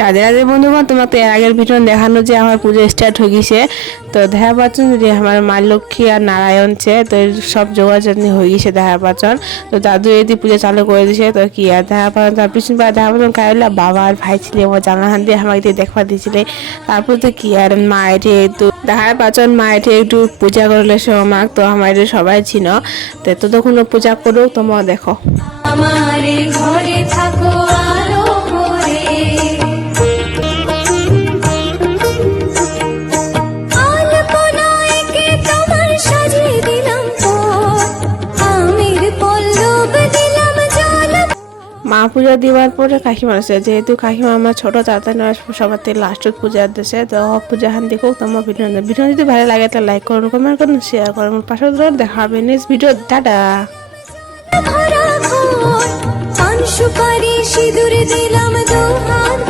রাধে রাধে বন্ধুগণ, তোমাকে তো এর আগের ভিডিও দেখানো যে আমার পুজো স্টার্ট হয়ে গেছে। তো দেখা পাচ্ছেন যে আমার মা লক্ষ্মী আর নারায়ণ ছে, তো সব যোগাযোগ হয়ে গেছে দেখা পাচ্ছেন। তো দাদু এদি পুজো চালু করে দিছে। তো কি আর দেখা পাচ্ছেন, তার পিছন পা দেখা পাচ্ছেন কাইলা বাবা আর ভাই ছিল আমার জানা হান দিয়ে আমাকে দেখবা দিয়েছিলে। তারপর তো কি আর মা এটি একটু দেখা পাচ্ছেন, মা এটি একটু পূজা করলে সমাক, তো আমার সবাই ছিল। তো ততক্ষণ পূজা করুক, তোমরা দেখো। আমার ঘরে থাকো আলো করে, আলপনায় কে তোমার সাজিয়ে দিলাম পথ, আমের পল্লব দিলাম জল। মা পূজা দিবার পরে কাকিমা আছে, যেহেতু কাকিমা আমার ছোট চাচা সবার থেকে লাস্টত পূজা দিছে। তো পূজা হান দেখো তোমার ভিডিও যদি ভালো লাগে তাহলে লাইক করুন, কমেন্ট করুন, শেয়ার করুন। পাশে দেখা হবে নেক্সট ভিডিও। টাটা। ভরা ঘর, পান সুপারি সিঁদুর দিলাম দুহাত।